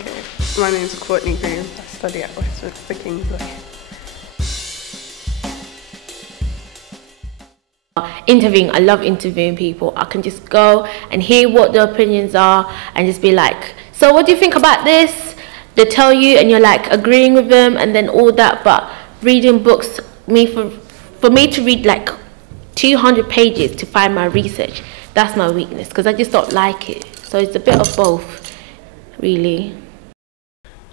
Okay, my name's Courtney Green. I study at Westminster Kingsway. Interviewing, I love interviewing people. I can just go and hear what their opinions are and just be like, so what do you think about this? They tell you and you're like agreeing with them and then all that. But reading books, for me to read like 200 pages to find my research, that's my weakness because I just don't like it. So it's a bit of both, really.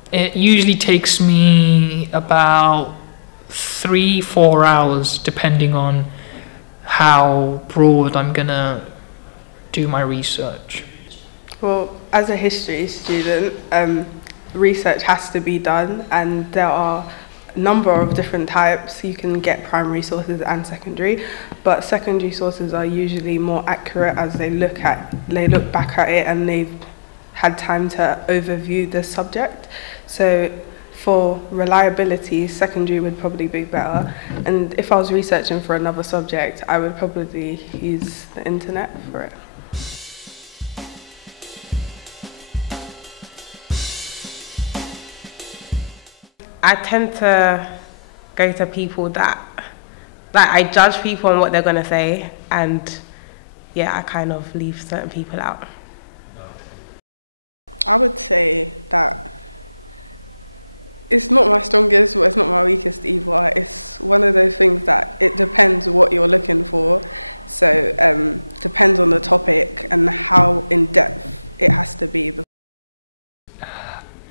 It usually takes me about 3-4 hours depending on how broad I'm gonna do my research. Well, as a history student, research has to be done, and there are a number of different types. You can get primary sources and secondary, but secondary sources are usually more accurate as they look back at it and they've had time to overview the subject. So for reliability, secondary would probably be better. And if I was researching for another subject, I would probably use the internet for it. I tend to go to people that, like, I judge people on what they're gonna say, and yeah, I kind of leave certain people out.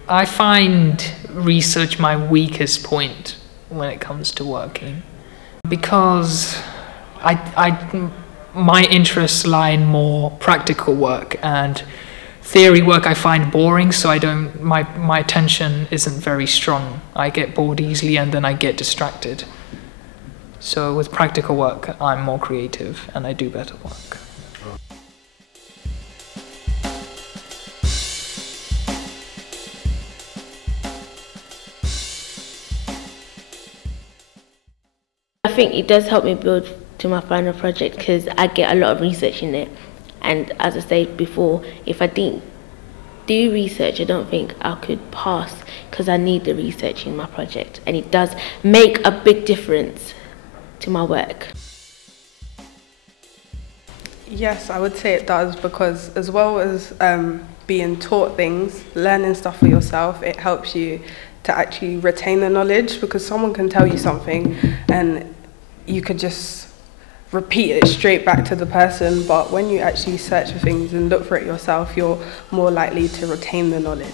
I find research my weakest point when it comes to working because my interests lie in more practical work, and theory work I find boring, so my attention isn't very strong. I get bored easily and then I get distracted. So with practical work I'm more creative and I do better work. I think it does help me build to my final project because I get a lot of research in it. And as I said before, if I didn't do research, I don't think I could pass because I need the research in my project. And it does make a big difference to my work. Yes, I would say it does, because as well as being taught things, learning stuff for yourself, it helps you to actually retain the knowledge, because someone can tell you something and you could just repeat it straight back to the person, but when you actually search for things and look for it yourself, you're more likely to retain the knowledge.